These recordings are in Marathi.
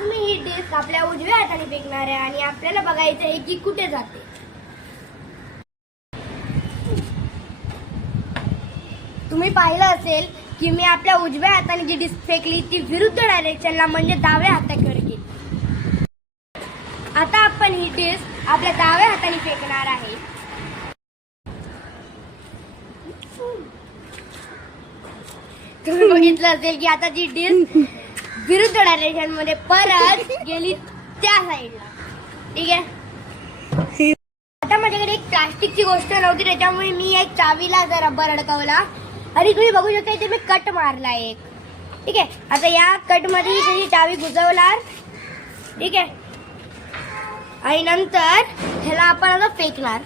आज मी ही डिस्क आपल्या उजव्या हाताने फेकणार आहे आणि आपल्याला बघायचं आहे की कुठे जाते. तुम्ही पाहिलं असेल की मी आपल्या उजव्या हाताने जी डिस्क फेकली ती विरुद्ध डायरेक्शनला म्हणजे डाव्या हाताकडे गेली. आता आपण ही डिस्क आपल्या डाव्या हाताने फेकणार आहे. तुम्ही बघितलं असेल की आता जी डिस्क विरुद्ध डायरेक्शन मध्ये परत गेली त्या साईडला. ठीक आहे. आता माझ्याकडे एक प्लास्टिकची गोष्ट नव्हती त्याच्यामुळे मी एक चावीला जर रबर अडकवला आणि तुम्ही बघू शकता इथे मी कट मारला एक. ठीक आहे. आता या कट मध्ये त्याची चावी घुसवणार. ठीक आहे. आणि नंतर ह्याला आपण आता फेकणार.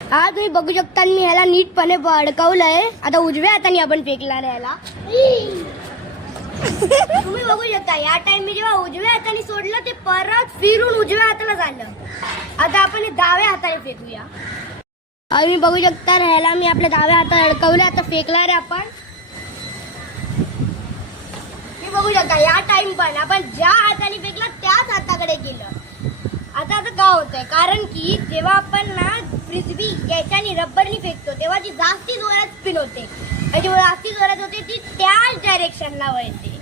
हा तुम्ही बघू शकता मी ह्याला नीटपणे अडकवलंय. आता उजव्या हाताने आपण फेकणार ह्याला. तुम्ही बघू शकता या टाइम मी जेव्हा उजव्या हाताने सोडलं ते परत फिरून उजव्या हाताला झालं. आता आपण हे डाव्या हाताने फेकूया. तुम्ही बघू शकता ह्याला मी आपल्या डाव्या हाताला अडकवलं. आता फेकणार आहे आपण. तुम्ही बघू शकता या टाइम पण आपण ज्या हाताने फेकला त्याच हाताकडे गेलं. आता का होतंय कारण की जेव्हा आपण ना फ्रिस्बी याच्याने रबरनी फेकतो तेव्हा ती जास्ती जोरात स्पिन होते आणि जेव्हा जास्ती जोरात होते ती त्याच डायरेक्शनला वळते.